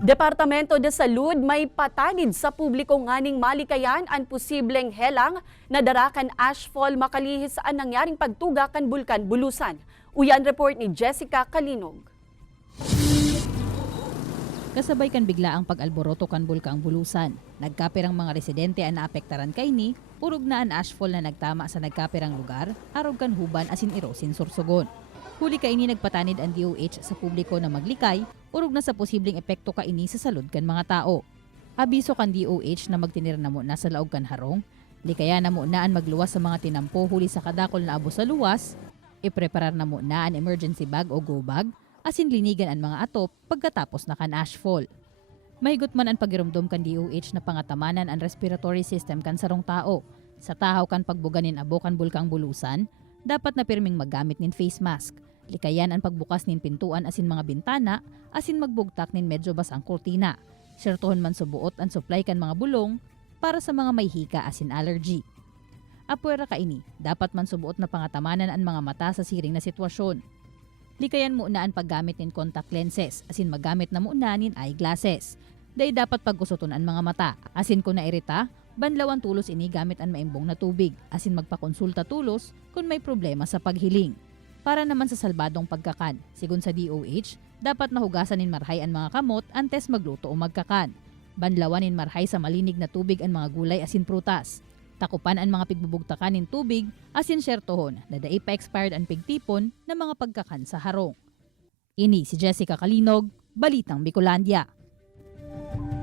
Departamento de Salud may patanid sa publiko nganing malikayan ang posibleng helang na darakan ashfall makalihis sa nangyaring pagtuga kan Bulkan Bulusan. Uyan report ni Jessica Kalinog. Kasabay kan bigla ang pag-alboroto kan Bulkang Bulusan. Nagkapirang mga residente ang naapektaran kayni, urog na ang ashfall na nagtama sa nagkapirang lugar, arog kan huban asin irosin Sorsogon. Huli kaini nagpatanid ang DOH sa publiko na maglikay, urog na sa posibleng epekto kaini sa salud kan mga tao. Abiso kan DOH na magtinir na mo na sa laog kan harong, likaya na mo naan magluwas sa mga tinampo huli sa kadakol na abo sa luwas, ipreparar na mo na ang emergency bag o go bag, asin linigan ang mga atop pagkatapos na kan ashfall. Mahigot man ang pagirumdom kan DOH na pangatamanan ang respiratory system kan sarong tao. Sa tahaw kan pagbuganin abo kan Bulkang Bulusan, dapat na pirming maggamit nin face mask. Likayan ang pagbukas nin pintuan asin mga bintana, asin magbugtak nin medyo basang kurtina. Sertuhon man subuot ang supply kan mga bulong para sa mga may hika asin allergy. Apuera kaini, dapat man subuot na pangatamanan ang mga mata sa siring na sitwasyon. Likayan mo na ang paggamit nin contact lenses, asin magamit na mo na nin eyeglasses. Day dapat pagkusuton ang mga mata, asin kung nairita, banlawan tulos ini gamit ang maimbong na tubig, asin magpakonsulta tulos kung may problema sa paghiling. Para naman sa salbadong pagkakan, sigun sa DOH, dapat nahugasan nin marhay ang mga kamot antes magluto o magkakan. Banlawan nin marhay sa malinig na tubig ang mga gulay asin prutas. Takupan ang mga pigbubugtakan nin tubig asin syertohon na dai pa expired ang pigtipon na mga pagkakan sa harong. Ini si Jessica Kalinog, Balitang Bicolandia.